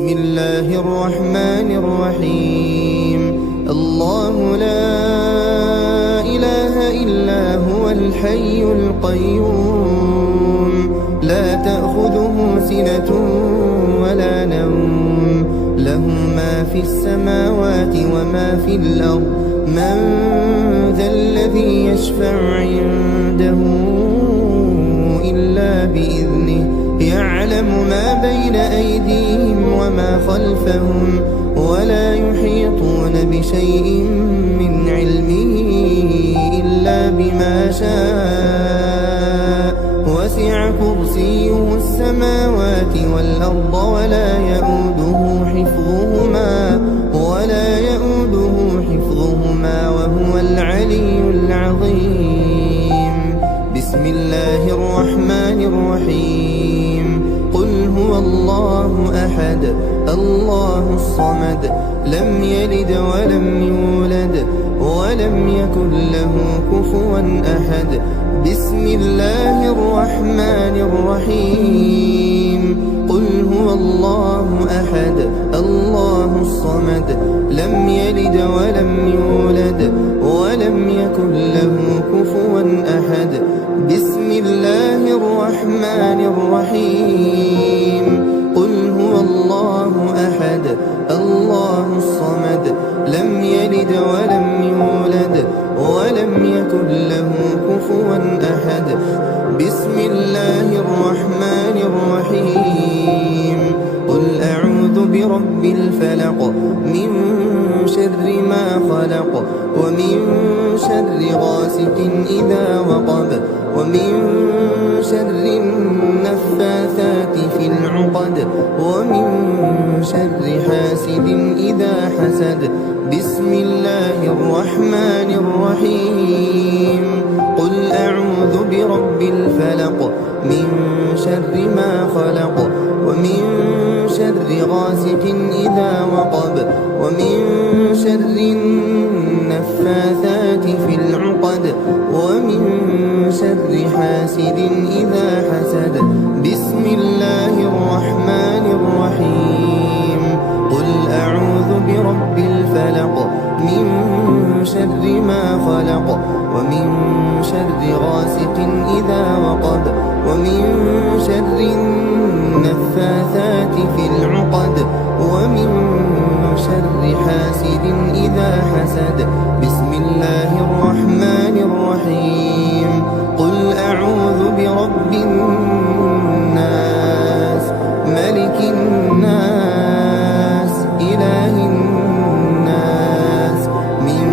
بسم الله الرحمن الرحيم. الله لا إله إلا هو الحي القيوم، لا تأخذه سنة ولا نوم، له ما في السماوات وما في الأرض. من ذا الذي يشفع عنده إلا بإذنه، يعلم ما بين أيديهم وما خلفهم، ولا يحيطون بشيء من علمه إلا بما شاء. وسع كرسيه السماوات والأرض ولا يؤوده حفظهما وهو العلي العظيم. بسم الله الرحمن الرحيم. قل هو الله أحد الله الصمد، لم يلد ولم يولد ولم يكن له كفوا أحد. بسم الله الرحمن الرحيم. قل هو الله أحد الله الصمد، لم يلد ولم يولد ولم يكن له كفوا أحد. بسم الله الرحمن الرحيم. قل هو الله أحد الله الصمد، لم يلد ولم يولد ولم يكن له كفوا أحد. بسم الله الرحمن الرحيم. قل أعوذ برب الفلق، من شر ما خلق، ومن شر غاسق إذا وقب، ومن شر النفاثات في العقد، ومن شر حاسد إذا حسد. بسم الله الرحمن الرحيم. قل أعوذ برب الفلق، من شر ما خلق، ومن شر غاسق إذا وقب، ومن شر النفاثات في العقد، ومن شر حاسد إذا حسد. بسم الله الرحمن الرحيم. قل أعوذ برب الفلق، من شر ما خلق، ومن شر غاسق إذا وقب، ومن شر النفاثات في العقد، ومن شر حاسد إذا حسد. بسم الله الرحمن الرحيم. قل أعوذ برب الناس، ملك الناس، إله الناس، من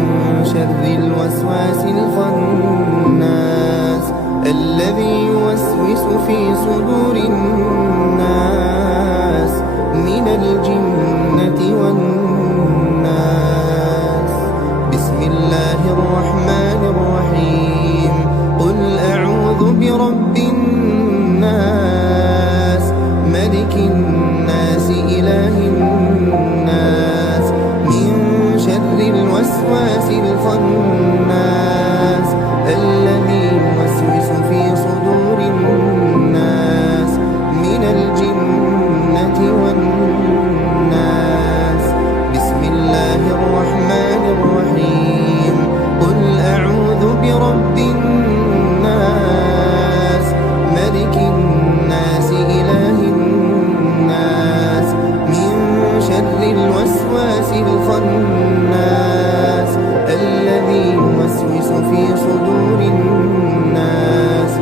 شر الوسواس الخناس، الذي يوسوس في صدور الناس من الجنة والناس. بسم الله الرحمن الرحيم. قل أعوذ برب الناس، ملك الناس، إله الناس، من شر الوسواس الخناس، الذي يوسوس في صدور الناس من الجنة والناس. بسم الله الرحمن الرحيم. قل أعوذ برب الناس، ملك الناس، إله الناس، من شر الوسواس الخناس، الذي يوسوس في صدور الناس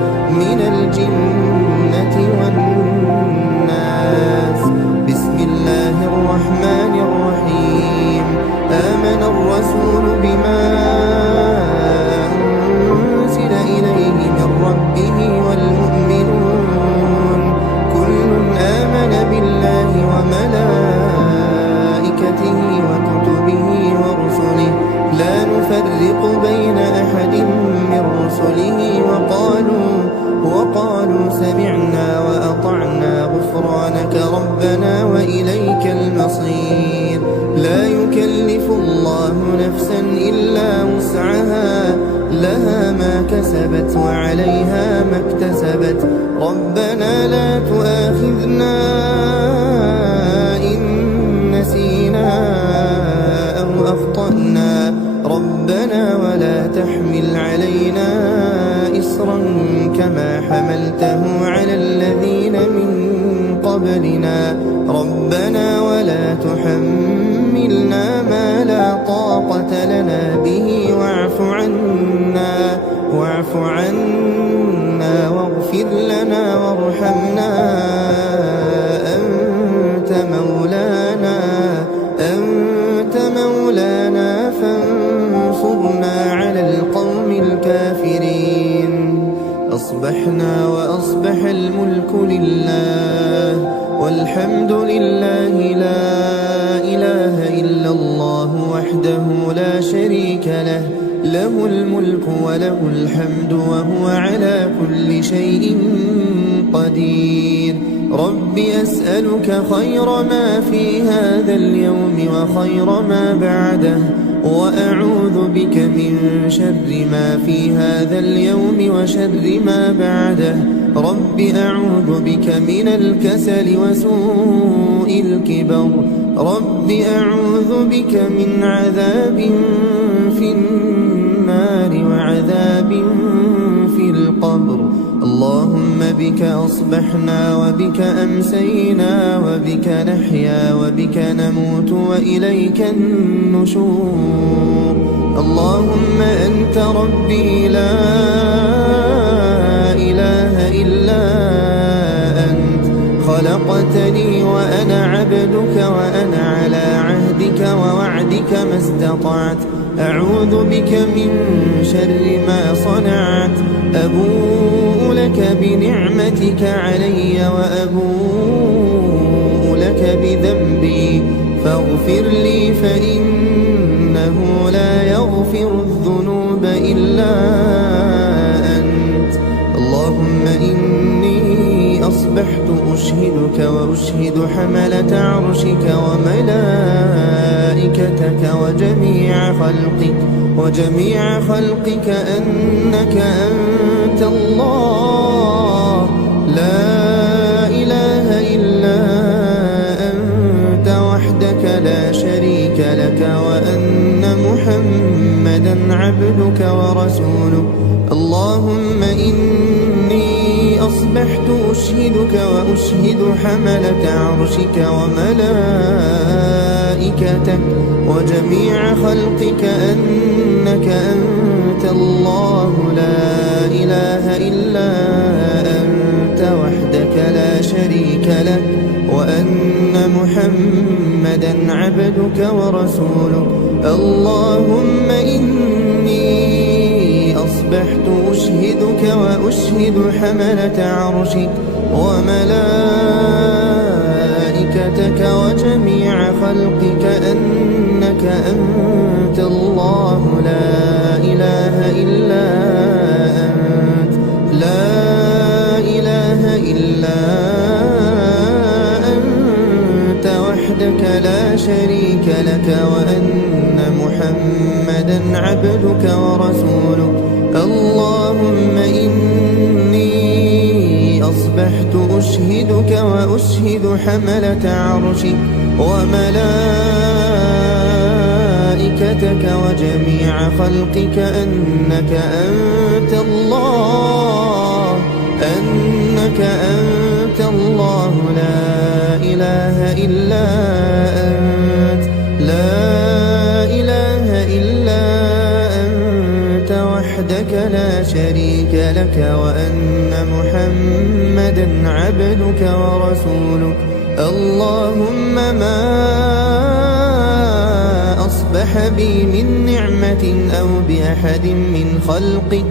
من الجنة والناس. بسم الله الرحمن الرحيم. آمن الرسول بما أنزل إليه من ربه والمؤمنون، كل آمن بالله وملائكته وكتبه ورسله، لا نفرق بين أحد من رسله، وقالوا سمعنا وأطعنا غفرانك ربنا وإليك المصير. لا يكلف الله نفسا إلا وسعها، لها ما كسبت وعليها ما اكتسبت. ربنا لا تؤاخذنا إن ربنا ولا تحملنا ما لا طاقة لنا به واعف عنا واغفر لنا وارحمنا أنت مولانا فانصرنا على القوم الكافرين. أصبحنا وأصبح الملك لله والحمد لله لا إله إلا الله وحده لا شريك له، له الملك وله الحمد وهو على كل شيء قدير. رب أسألك خير ما في هذا اليوم وخير ما بعده، وأعوذ بك من شر ما في هذا اليوم وشر ما بعده. رب أعوذ بك من الكسل وسوء الكبر. رب أعوذ بك من عذاب في النار وعذاب في القبر. اللهم بك أصبحنا وبك أمسينا وبك نحيا وبك نموت وإليك النشور. اللهم أنت ربي لا إله إلا أنت، خلقتني وأنا عبدك وأنا على عهدك ووعدك ما استطعت. أعوذ بك من شر ما صنعت. أبوء لك بنعمتك علي وأبوء لك بذنبي فاغفر لي فإنه لا يغفر الذنوب إلا أنت. اللهم إني أصبحت أشهدك وأشهد حملة عرشك وملائكتك وجميع خلقك أنك أنت الله لا إله إلا أنت وحدك لا شريك لك، وأن محمدا عبدك ورسولك. اللهم إني أصبحت أشهدك وأشهد حملة عرشك وملائكتك وجميع خلقك أنك أنت الله لا إله إلا أنت وحدك لا شريك لك، وأن محمدا عبدك ورسولك. اللهم إني أصبحت أشهدك وأشهد حملة عرشك وملائكتك وجميع خلقك أنك أنت الله لا إله إلا أنت لا إله إلا أنت وحدك لا شريك لك، وأن محمدا عبدك ورسولك. اللهم إني أصبحت أشهدك وأشهد حملة عرشك وملائكتك وجميع خلقك أنك أنت الله لا إله إلا أنت لا إله إلا أنت وحدك لا شريك لك، وأن محمدا عبدك ورسولك. اللهم ما أصبح بي من نعمة أو بأحد من خلقك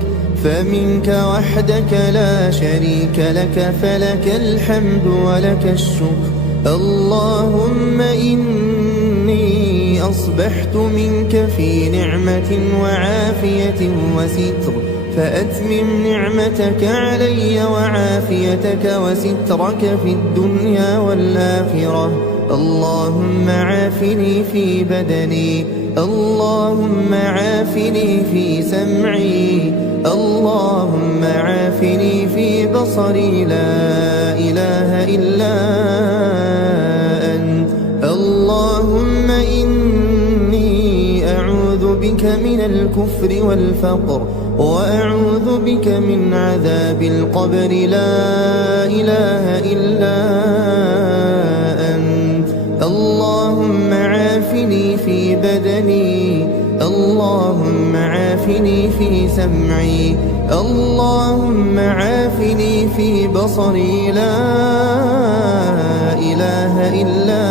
فمنك وحدك لا شريك لك، فلك الحمد ولك الشكر. اللهم إني أصبحت منك في نعمة وعافية وستر، فأتمم نعمتك علي وعافيتك وسترك في الدنيا والآخرة. اللهم عافني في بدني، اللهم عافني في سمعي، اللهم عافني في بصري، لا إله إلا أنت. اللهم إني أعوذ بك من الكفر والفقر، وأعوذ بك من عذاب القبر، لا إله إلا أنت. في بدني اللهم عافني في سمعي اللهم عافني في بصري لا إله إلا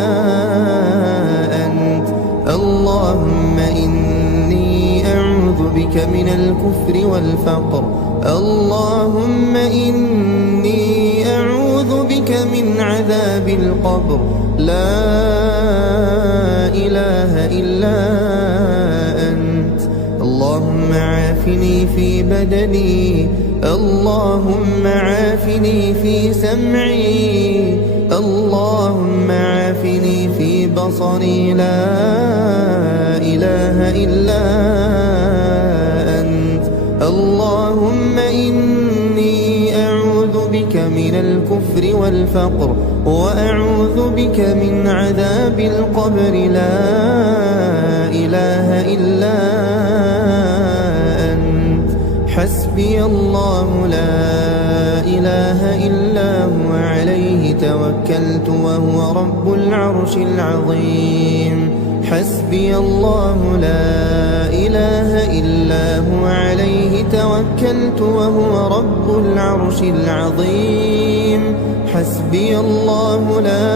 أنت اللهم إني أعوذ بك من الكفر والفقر اللهم إني أعوذ بك من عذاب القبر لا إله إلا أنت اللهم عافني في بدني اللهم عافني في سمعي اللهم عافني في بصري لا إله إلا أنت اللهم إني أعوذ بك من الكفر والفقر وأعوذ بك من عذاب القبر لا إله إلا أنت حسبي الله لا إله إلا هو عليه توكلت وهو رب العرش العظيم حسبي الله لا إله إلا هو عليه توكلت وهو رب العرش العظيم حسبي الله لا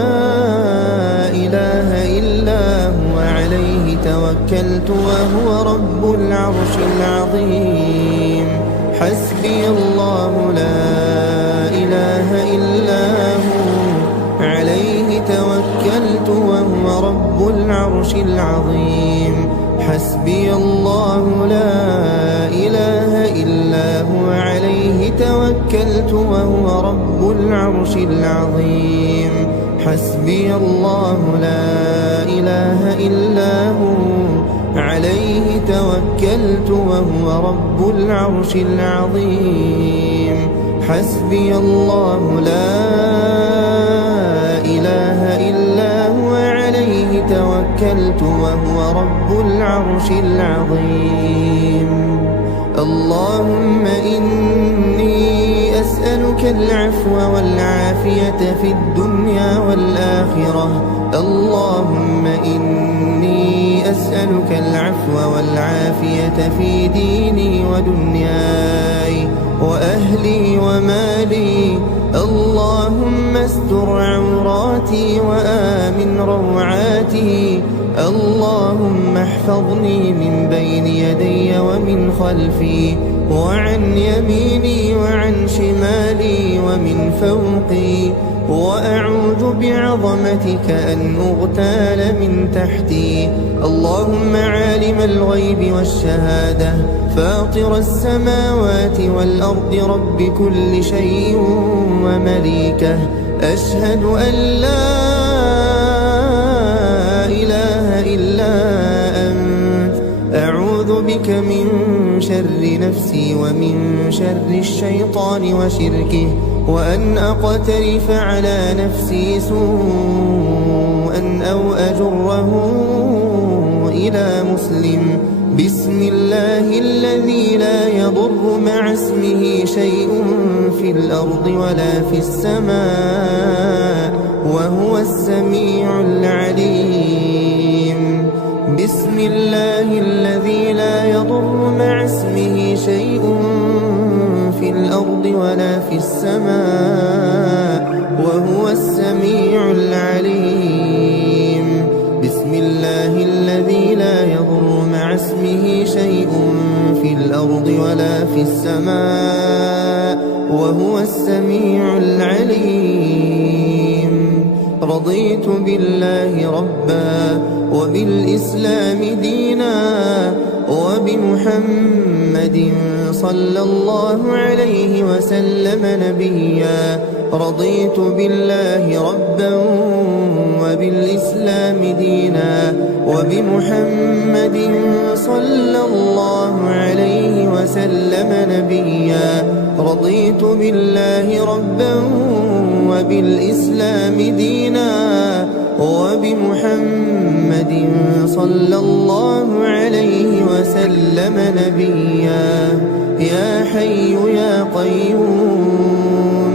إله إلا هو عليه توكلت وهو رب العرش العظيم حسبي الله لا إله إلا هو عليه توكلت وهو رب العرش العظيم حسبي الله لا إله إلا هو عليه توكلت وهو رب العرش العظيم حسبي الله لا إله إلا هو عليه توكلت وهو رب العرش العظيم حسبي الله لا إله إلا هو عليه توكلت وهو رب العرش العظيم اللهم إني أسألك العفو والعافية في الدنيا والآخرة اللهم إني أسألك العفو والعافية في ديني ودنياي وأهلي ومالي اللهم استر عوراتي وآمن روعاتي اللهم احفظني من بين يدي ومن خلفي وعن يميني وعن شمالي ومن فوقي وأعوذ بعظمتك أن أغتال من تحتي اللهم عالم الغيب والشهادة فاطر السماوات والأرض رب كل شيء ومليكه أشهد أن لا إله إلا أنت أعوذ بك من شر نفسي ومن شر الشيطان وشركه وأن أقترف على نفسي سوءا أو أجره إلى مسلم بسم الله الذي لا يضر مع اسمه شيء في الأرض ولا في السماء وهو السميع العليم بسم الله الذي لا يضر مع اسمه شيء في الأرض ولا في السماء وهو السميع العليم بسم الله الذي لا يضر مع اسمه شيء في الأرض ولا في السماء وهو السميع العليم رضيت بالله ربا وبالإسلام دينا وبمحمد صلى الله عليه وسلم نبيا رضيت بالله ربا وبالإسلام دينا وبمحمد صلى الله عليه وسلم نبيا رضيت بالله ربا وبالإسلام دينا وبمحمد صلى الله عليه وسلم نبيا يا حي يا قيوم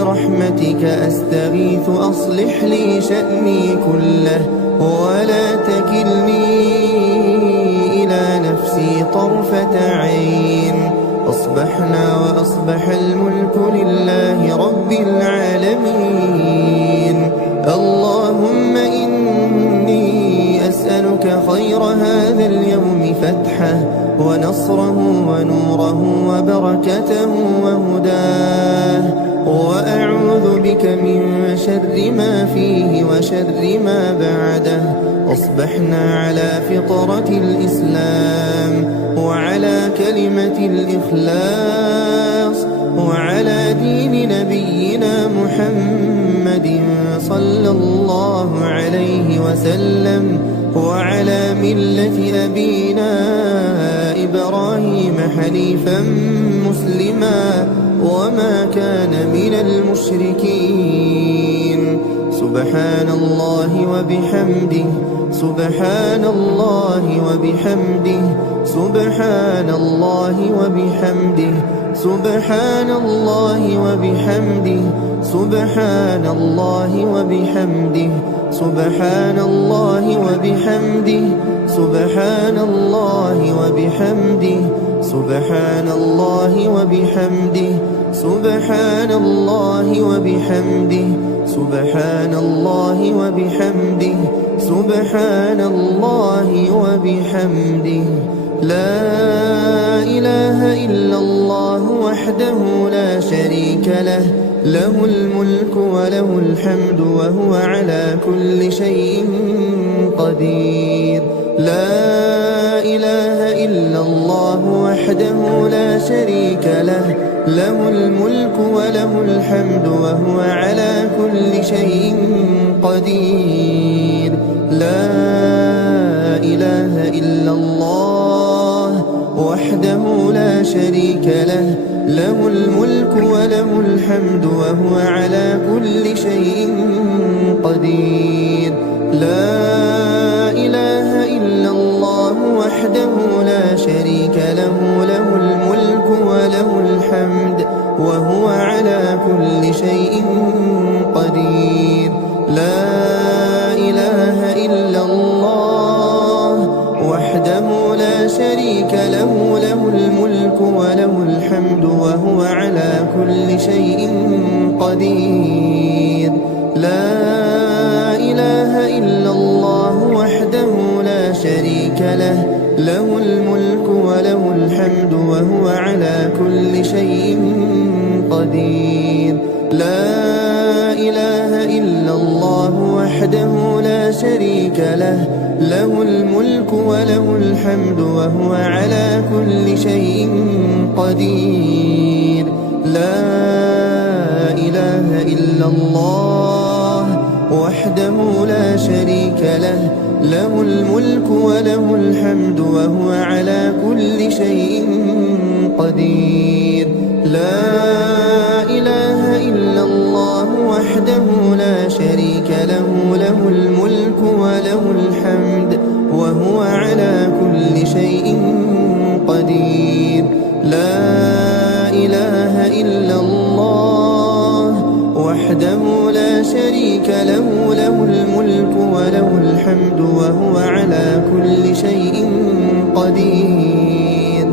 برحمتك أستغيث أصلح لي شأني كله ولا تكلني إلى نفسي طرفة عين. أصبحنا وأصبح الملك لله رب العالمين. اللهم إني أسألك خير هذا اليوم فتحه ونصره ونوره وبركته وهداه، وأعوذ بك من شر ما فيه وشر ما بعده. أصبحنا على فطرة الإسلام وعلى كلمة الإخلاص وعلى دين نبينا محمد صلى الله عليه وسلم وعلى ملة أبينا إبراهيم حنيفا مسلما وما كان من المشركين. سبحان الله وبحمده سبحان الله وبحمده سبحان الله وبحمده سبحان الله وبحمده سبحان الله وبحمده سبحان الله وبحمده سبحان الله وبحمده سبحان الله وبحمده سبحان الله وبحمده سبحان الله وبحمده سبحان الله وبحمده. لا إله إلا الله وحده لا شريك له، له الملك وله الحمد وهو على كل شيء قدير. لا إله إلا الله وحده لا شريك له، له الملك وله الحمد وهو على كل شيء قدير. لا إله إلا الله وحده لا شريك له، له الملك وله الحمد وهو على كل شيء قدير. لا إله إلا الله وحده لا شريك له، له الملك وله الحمد وهو على كل شيء قدير. لا إله إلا الله وحده لا شريك له، له الملك وله الحمد وهو على كل شيء قدير. لا إله إلا الله وحده لا شريك له، له الملك وله الحمد وهو على كل شيء قدير. لا إله إلا الله وحده لا شريك له، له الملك وله الحمد وهو على كل شيء قدير. لا إله إلا الله وحده لا شريك له، له الملك وله الحمد وهو على كل شيء قدير. لا إله إلا الله وحده لا شريك له، له الملك وله الحمد وهو على كل شيء قدير. لا إله إلا الله وحده لا شريك له، له الملك وله الحمد وهو على كل شيء قدير.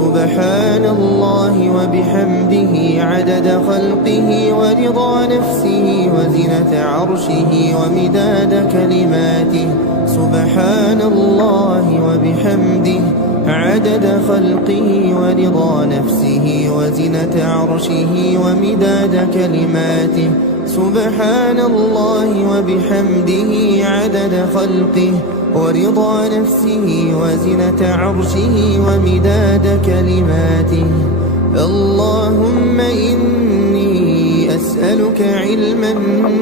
سبحان الله وبحمده عدد خلقه ورضا نفسه وزنة عرشه ومداد كلماته. سبحان الله وبحمده عدد خلقه ورضا نفسه وزنة عرشه ومداد كلماته. سبحان الله وبحمده عدد خلقه ورضا نفسه وزنة عرشه ومداد كلماته. اللهم إني أسألك علما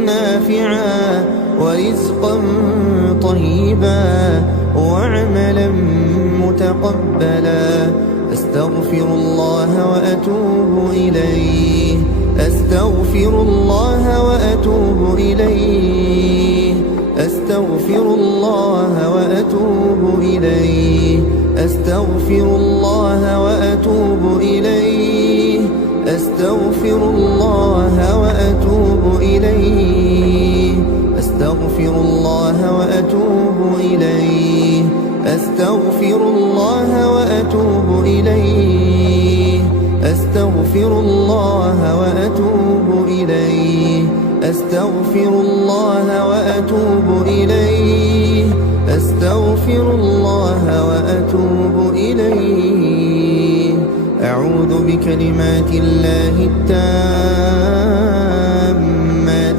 نافعا ورزقا طيبا وعملا متقبلا. أستغفر الله وأتوب إليه، أستغفر الله وأتوب إليه، أستغفر الله وأتوب إليه، أستغفر الله وأتوب إليه، أستغفر الله وأتوب إليه أستغفر الله وأتوب إليه أستغفر الله وأتوب إليه أستغفر الله وأتوب إليه أستغفر الله وأتوب إليه أستغفر الله وأتوب إليه أعوذ بكلمات الله التامات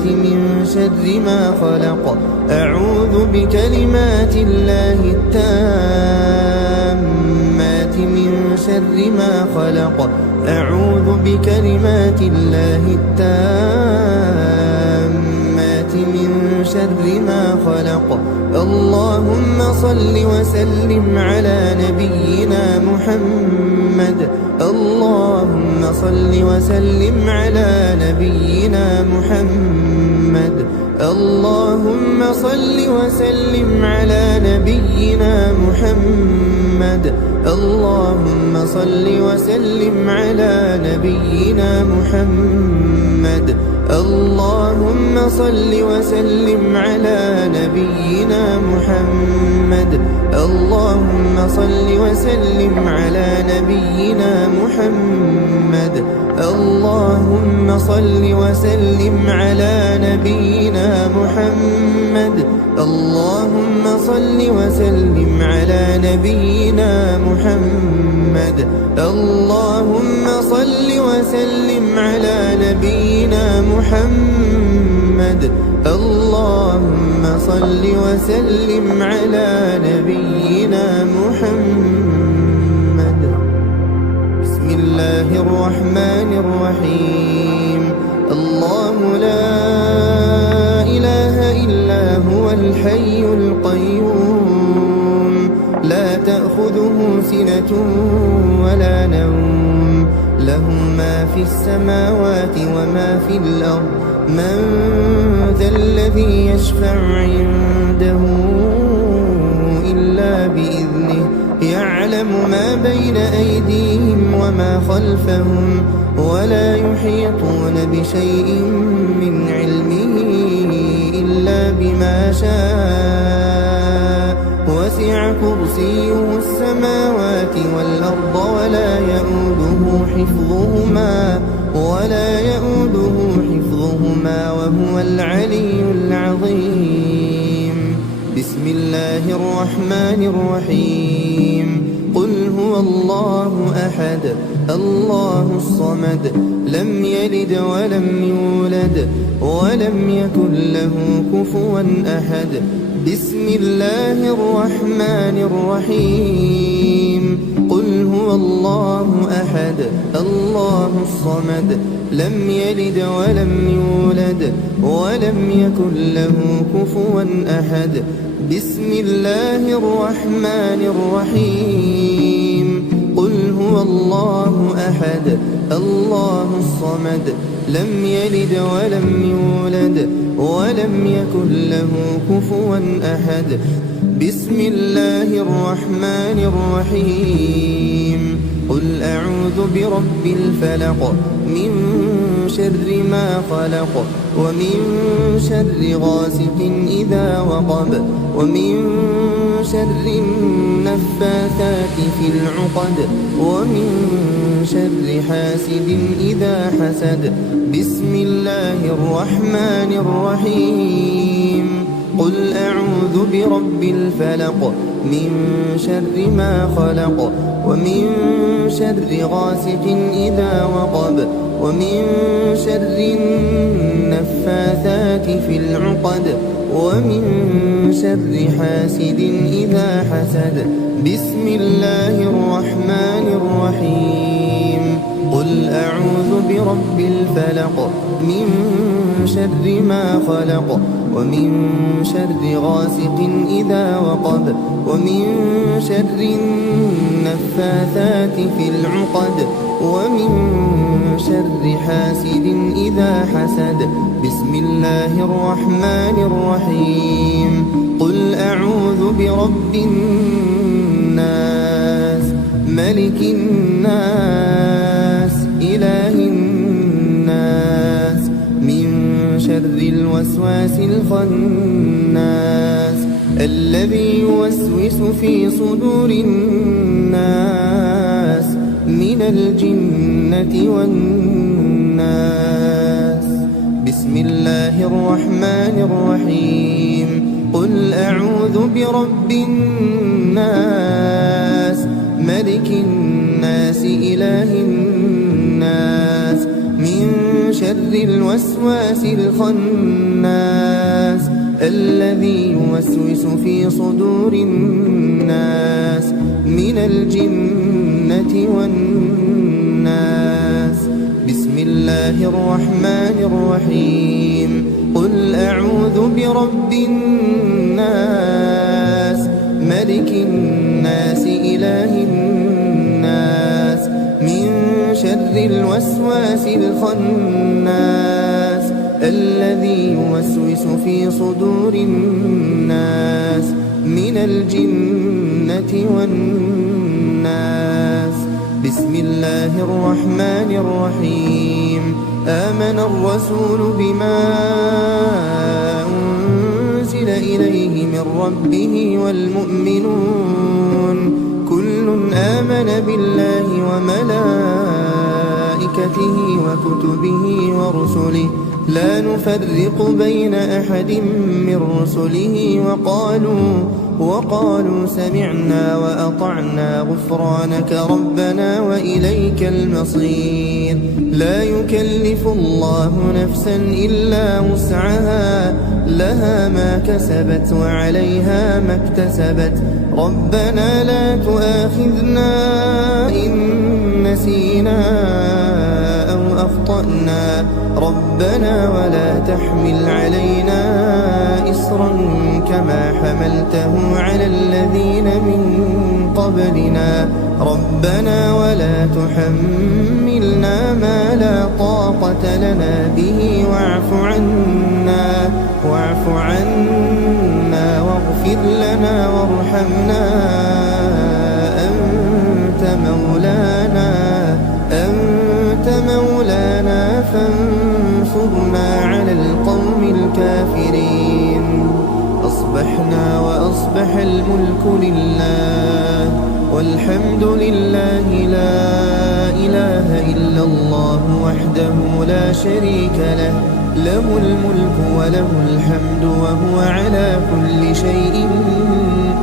من شر ما خلق أعوذ بكلمات الله التامات من شر ما خلق أعوذ بكلمات الله التامات من شر ما خلق اللهم صل وسلم على نبينا محمد اللهم صل وسلم على نبينا محمد اللهم صل وسلم على نبينا محمد اللهم صل وسلم على نبينا محمد اللهم صل وسلم على نبينا محمد اللهم صل وسلم على نبينا محمد اللهم صل وسلم على نبينا محمد اللهم صل وسلم على نبينا محمد اللهم صل وسلم على نبينا محمد اللهم صل وسلم على نبينا محمد بسم الله الرحمن الرحيم الله لا إله إلا هو الحي القيوم لا تأخذه سنة ولا نوم له ما في السماوات وما في الأرض من ذا الذي يشفع عنده إلا بإذنه يعلم ما بين أيديهم وما خلفهم ولا يحيطون بشيء من علمه إلا بما شاء وسع كرسيه السماوات والأرض ولا يؤوده حفظهما وهو العلي العظيم بسم الله الرحمن الرحيم قل هو الله أحد الله الصمد لم يلد ولم يولد ولم يكن له كفوا أحد بسم الله الرحمن الرحيم قل هو الله أحد الله الصمد لم يلد ولم يولد ولم يكن له كفوا أحد بسم الله الرحمن الرحيم قل هو الله أحد الله الصمد لم يلد ولم يولد ولم يكن له كفوا أحد بسم الله الرحمن الرحيم قل أعوذ برب الفلق من شر ما خلق ومن شر غاسق إذا وقب ومن شر النفاثات في العقد ومن شر حاسد إذا حسد بسم الله الرحمن الرحيم قل أعوذ برب الفلق من شر ما خلق ومن شر غاسق إذا وقب ومن شر النفاثات في العقد ومن شر حاسد إذا حسد بسم الله الرحمن الرحيم قل أعوذ برب الفلق من شر ما خلق ومن شر غاسق إذا وقب ومن شر النفاثات في العقد ومن شر حاسد إذا حسد بسم الله الرحمن الرحيم قل أعوذ برب الناس ملك الناس إله الناس الوسواس الخناس الذي يوسوس في صدور الناس من الجنة والناس. بسم الله الرحمن الرحيم. قل أعوذ برب الناس ملك الناس إله الناس من شر الوسواس الخناس الذي يوسوس في صدور الناس من الجنة والناس. بسم الله الرحمن الرحيم. قل أعوذ برب الناس ملك الناس إله الناس من شر الوسواس الخناس الذي يوسوس في صدور الناس من الجنة والناس. بسم الله الرحمن الرحيم. آمن الرسول بما أنزل إليه من ربه والمؤمنون كل آمن بالله وملائكته وكتبه ورسله لا نفرق بين أحد من رسله وقالوا سمعنا وأطعنا غفرانك ربنا وإليك المصير. لا يكلف الله نفسا إلا وسعها لها ما كسبت وعليها ما اكتسبت ربنا لا تؤاخذنا إن نسينا أو أخطأنا ربنا ولا تحمل علينا إصرا كما حملته على الذين من قبلنا ربنا ولا تحملنا ما لا طاقة لنا به واعف عنا واغفر لنا وارحمنا أنت مولانا فانصرنا على القوم الكافرين. أصبحنا وأصبح الملك لله والحمد لله لا إله إلا الله وحده لا شريك له له الملك وله الحمد وهو على كل شيء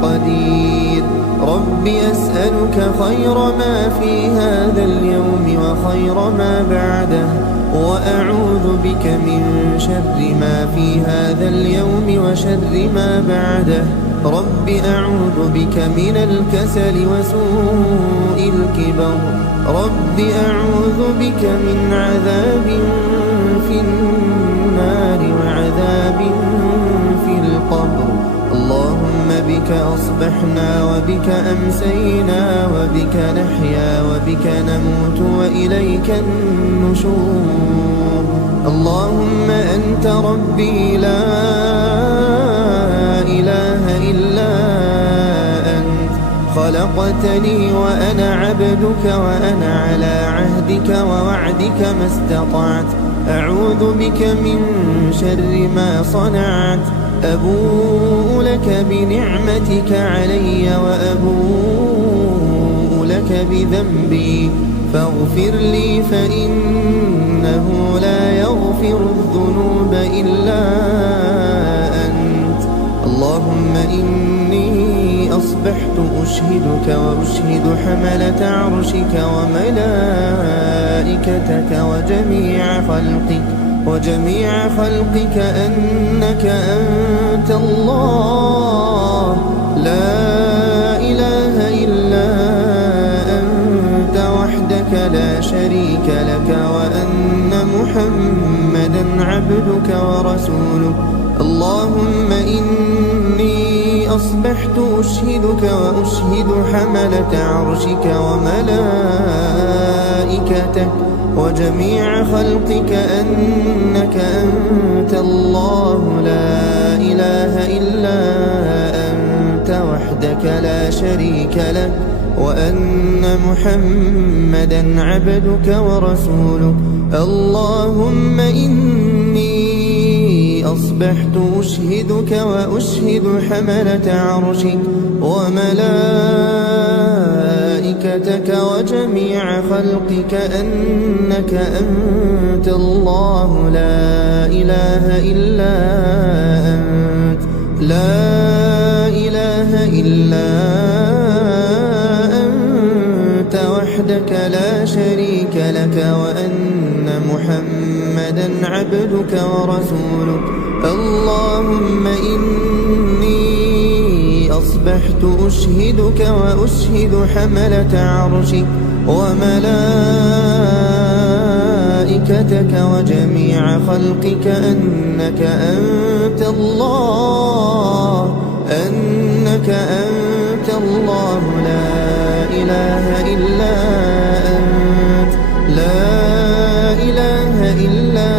قدير. رب أسألك خير ما في هذا اليوم وخير ما بعده وأعوذ بك من شر ما في هذا اليوم وشر ما بعده. رب أعوذ بك من الكسل وسوء الكبر. رب أعوذ بك من عذاب في النار وعذاب في القبر. اللهم بك أصبحنا وبك أمسينا وبك نحيا وبك نموت وإليك النشور. اللهم أنت ربي لا إله إلا أنت خلقتني وأنا عبدك وأنا على عهدك ووعدك ما استطعت. أعوذ بك من شر ما صنعت. أبوء لك بنعمتك علي وأبوء لك بذنبي فاغفر لي فإنه لا يغفر الذنوب إلا أنت. اللهم إني أصبحت أشهدك وأشهد حملة عرشك وملائكتك وجميع خلقك أنك أنت الله لا إله إلا أنت وحدك لا شريك لك وأن محمدا عبدك ورسولك. اللهم إني أصبحت أشهدك وأشهد حملة عرشك وملائكتك وجميع خلقك أنك أنت الله لا إله إلا أنت وحدك لا شريك لك وأن محمدا عبدك ورسولك. اللهم إني أصبحت أشهدك وأشهد حملة عرشك وملائكتك وجميع خلقك أنك أنت الله لا إله إلا أنت لا إله إلا أنت وحدك لا شريك لك وأن محمدا عبدك ورسولك اللهم إني أصبحت أشهدك وأشهد حملة عرشك وملائكتك وجميع خلقك أنك أنت الله لا إله إلا أنت لا إله إلا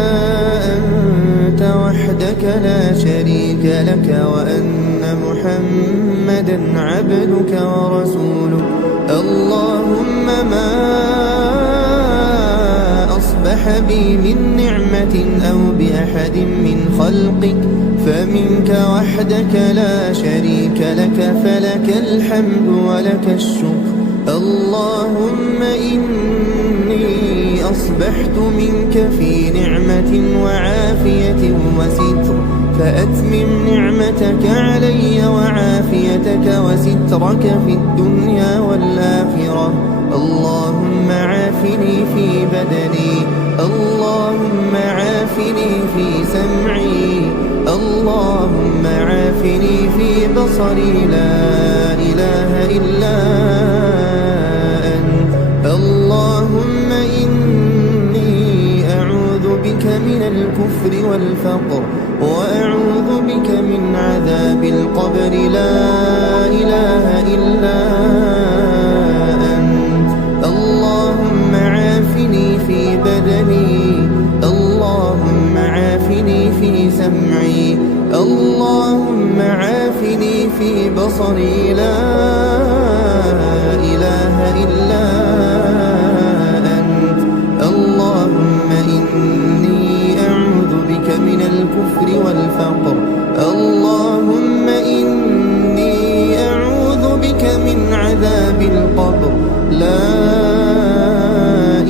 أنت وحدك لا شريك لك وأن محمدا عبدك ورسولك اللهم ما أصبح بي من نعمة أو بأحد من خلقك فمنك وحدك لا شريك لك فلك الحمد ولك الشكر اللهم إني أصبحت منك في نعمة وعافية وستر فأتمم نعمتك علي وعافيتك وسترك في الدنيا والآخرة اللهم عافني في بدني اللهم عافني في سمعي اللهم عافني في بصري لا إله إلا أنت اللهم إني أعوذ بك من الكفر والفقر وأعوذ بك من عذاب القبر لا إله إلا أنت اللهم عافني في بدني اللهم عافني في سمعي اللهم عافني في بصري لا إله إلا أنت اللهم إني أعوذ بك من الكفر والفقر اللهم إني أعوذ بك من عذاب القبر لا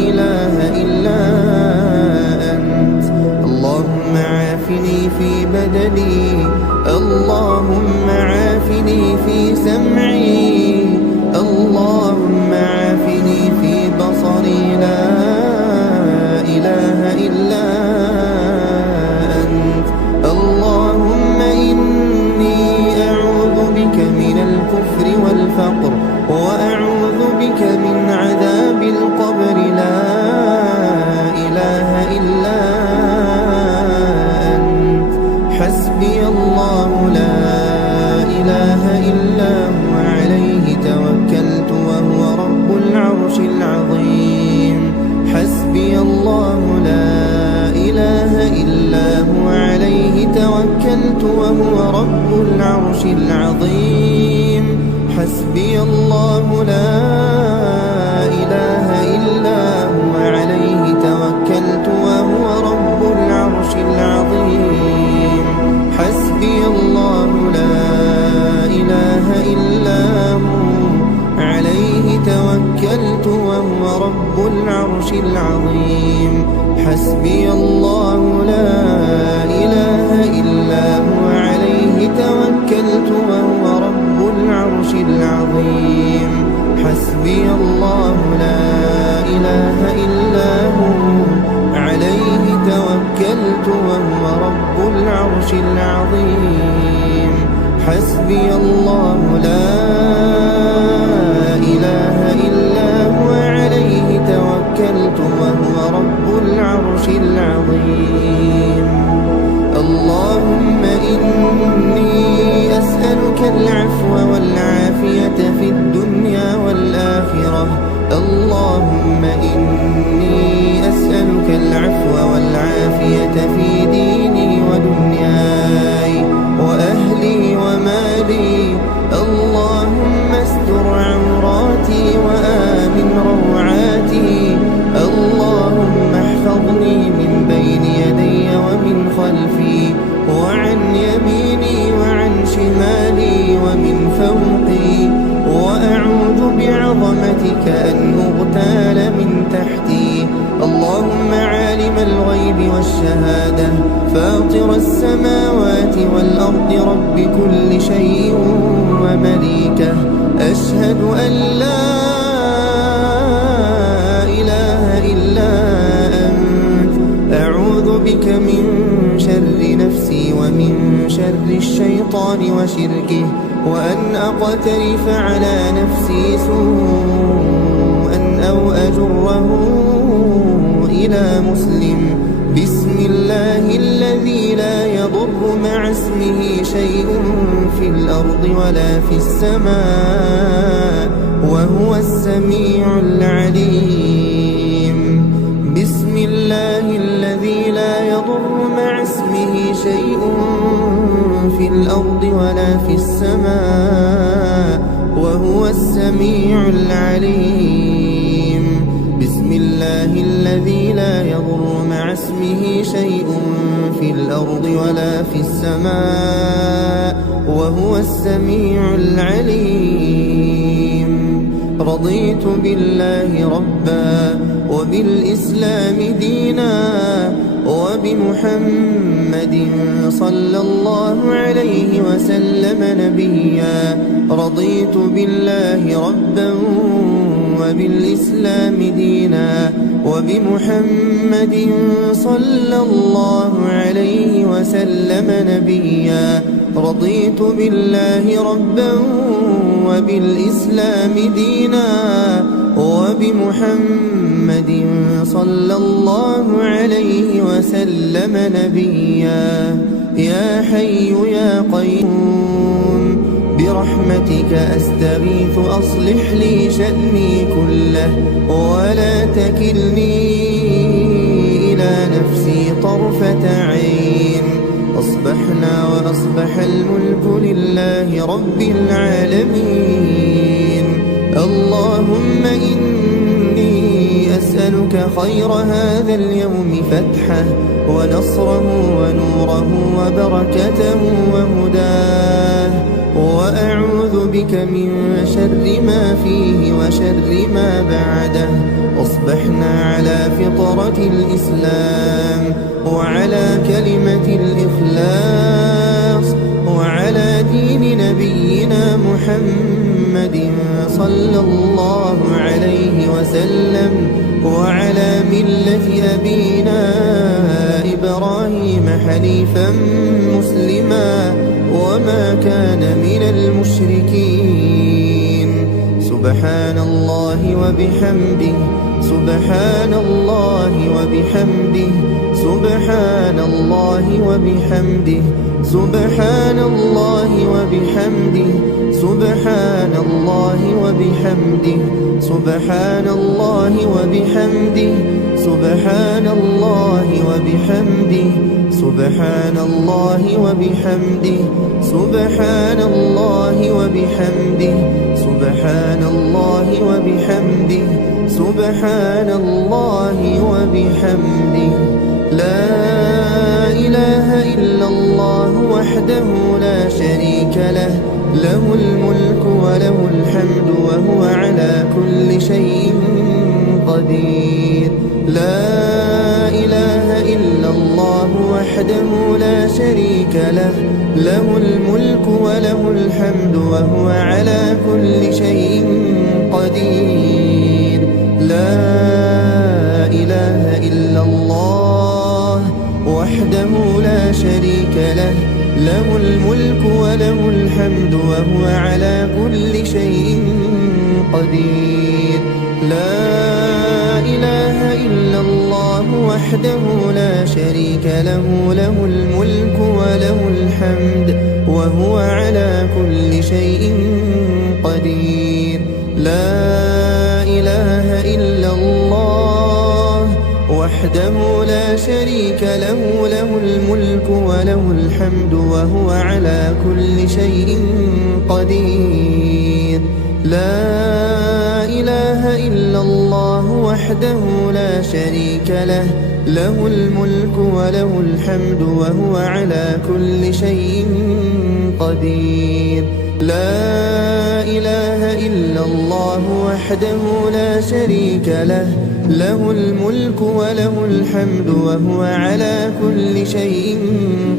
إله إلا أنت اللهم عافني في بدني اللهم عافني في سمعي اللهم عافني في بصري لا إله إلا أنت اللهم إني أعوذ بك من الكفر والفقر وأعوذ بك من عذاب القبر لا إله إلا أنت حسبي الله لا إله إلا هو عليه توكلت وهو رب العرش العظيم حسبي الله لا إله إلا هو عليه توكلت وهو رب العرش العظيم حسبي الله لا إله إلا هو عليه توكلت وهو رب العرش العظيم حسبي الله لا إله إلا هو عليه توكلت وهو رب العرش العظيم حسبي الله لا إله إلا هو عليه توكلت وهو رب العرش العظيم حسبي الله لا إله إلا هو عليه توكلت وهو رب العرش العظيم حسبي الله لا إله إلا هو عليه توكلت وهو رب العرش العظيم اللهم إني أسألك العفو والعافية في الدنيا والآخرة اللهم إني أسألك العفو والعافية في ديني ودنياي وأهلي ومالي اللهم استر عوراتي وآمن روعاتي اللهم احفظني من بين يدي ومن خلفي فوقي وأعوذ بعظمتك أن أغتال من تحتي. اللهم عالم الغيب والشهادة فاطر السماوات والأرض رب كل شيء ومليكه، أشهد أن لا إله إلا أنت، أعوذ بك من شر نفسي ومن شر الشيطان وشركه، وأن أقترف على نفسي سوءا أو أجره إلى مسلم. بسم الله الذي لا يضر مع اسمه شيء في الأرض ولا في السماء وهو السميع العليم. بسم الله الذي لا يضر مع اسمه شيء في الأرض ولا في السماء وهو السميع العليم. بسم الله الذي لا يضر مع اسمه شيء في الأرض ولا في السماء وهو السميع العليم. رضيت بالله ربا وبالإسلام دينا وبمحمد صلى الله عليه وسلم نبيا. رضيت بالله ربا وبالإسلام دينا وبمحمد صلى الله عليه وسلم نبيا. رضيت بالله ربا وبالإسلام دينا وبمحمد صلى الله عليه وسلم نبيا. يا حي يا قيوم برحمتك أستغيث أصلح لي شأني كله ولا تكلني إلى نفسي طرفة عين. أصبحنا وأصبح الملك لله رب العالمين. اللهم إني أسألك خير هذا اليوم فتحه ونصره ونوره وبركته وهداه، وأعوذ بك من شر ما فيه وشر ما بعده. أصبحنا على فطرة الإسلام وعلى كلمة الإخلاص وعلى دين نبينا محمد صلى الله عليه وسلم وعلى ملة أبينا إبراهيم حنيفا مسلما وما كان من المشركين. سبحان الله وبحمده سبحان الله وبحمده سبحان الله وبحمده سبحان الله وبحمده سبحان الله وبحمده سبحان الله وبحمده سبحان الله وبحمده سبحان الله وبحمده سبحان الله وبحمده سبحان الله وبحمده سبحان الله وبحمده. لا إله إلا الله وحده لا شريك له، له الملك وله الحمد وهو على كل شيء قدير. لا إله إلا الله وحده لا شريك له، له الملك وله الحمد وهو على كل شيء قدير. لا إله إلا الله وحده لا شريك له، له الملك وله الحمد وهو على كل شيء قدير. لا إله إلا الله وحده لا شريك له، له الملك وله الحمد وهو على كل شيء قدير. لا إله إلا الله وحده لا شريك له، له الملك وله الحمد وهو على كل شيء قدير. لا إله إلا الله وحده لا شريك له، له الملك وله الحمد وهو على كل شيء قدير. لا إله إلا الله وحده لا شريك له، له الملك وله الحمد وهو على كل شيء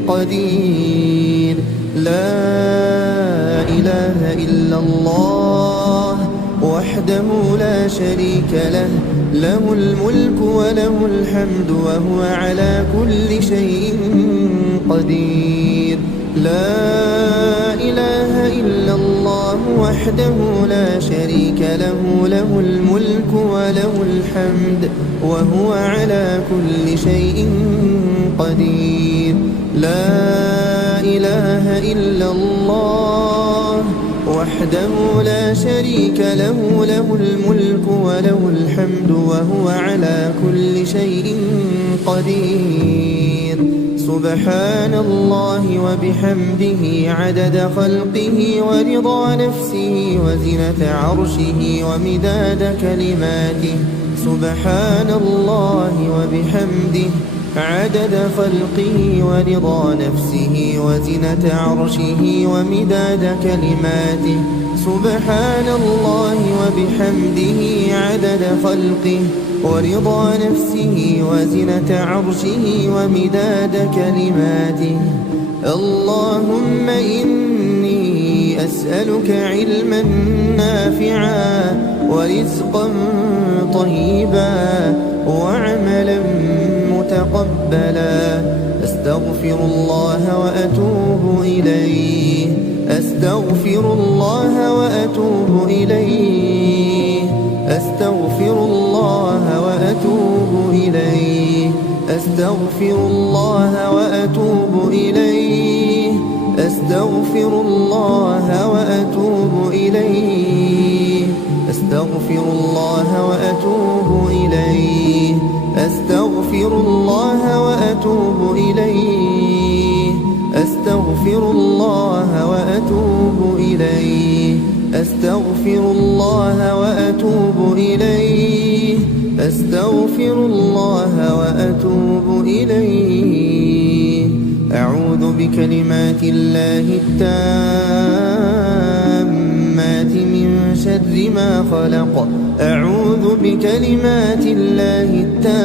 قدير. لا إله إلا الله وحده لا شريك له، له الملك وله الحمد وهو على كل شيء قدير. لا إله إلا الله وحده لا شريك له، له الملك وله الحمد وهو على كل شيء قدير. لا إله إلا الله وحده لا شريك له، له الملك وله الحمد وهو على كل شيء قدير. سبحان الله وبحمده عدد خلقه ورضا نفسه وزنة عرشه ومداد كلماته. سبحان الله وبحمده عدد خلقه ورضا نفسه وزنة عرشه ومداد كلماته. سبحان الله وبحمده عدد خلقه ورضا نفسه وزنة عرشه ومداد كلماته. اللهم إني أسألك علما نافعا ورزقا طيبا وعملا متقبلا. أستغفر الله وأتوب إليه، أستغفر الله وأتوب إليه، أستغفر الله وأتوب إليه، أستغفر الله وأتوب إليه، أستغفر الله وأتوب إليه، أستغفر الله وأتوب إليه، أستغفر الله وأتوب إليه، أستغفر الله وأتوب إليه، أستغفر الله وأتوب إليه، أستغفر الله وأتوب إليه. أعوذ بكلمات الله التامات من شر ما خلق. أعوذ بكلمات الله التامات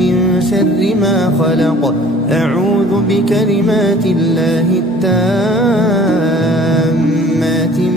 من شر ما خلق. أعوذ بكلمات الله التامات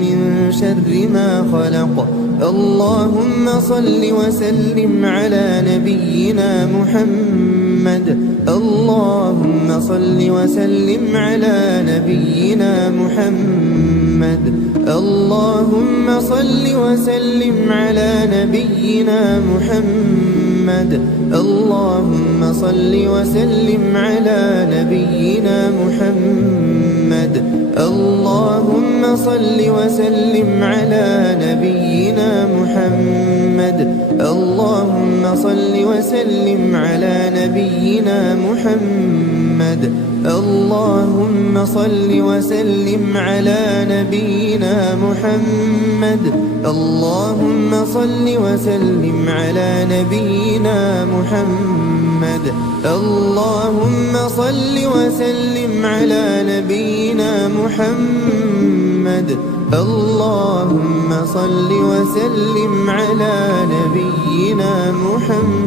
من شر ما خلق. اللهم صل وسلم على نبينا محمد. اللهم صل وسلم على نبينا محمد. اللهم صل وسلم على نبينا محمد. اللهم صل وسلم على نبينا محمد. اللهم صل وسلم على نبينا محمد. اللهم صل وسلم على نبينا محمد. اللهم صل وسلم على نبينا محمد. اللهم صل وسلم على نبينا محمد. اللهم صل وسلم على نبينا محمد. اللهم صل وسلم على نبينا محمد.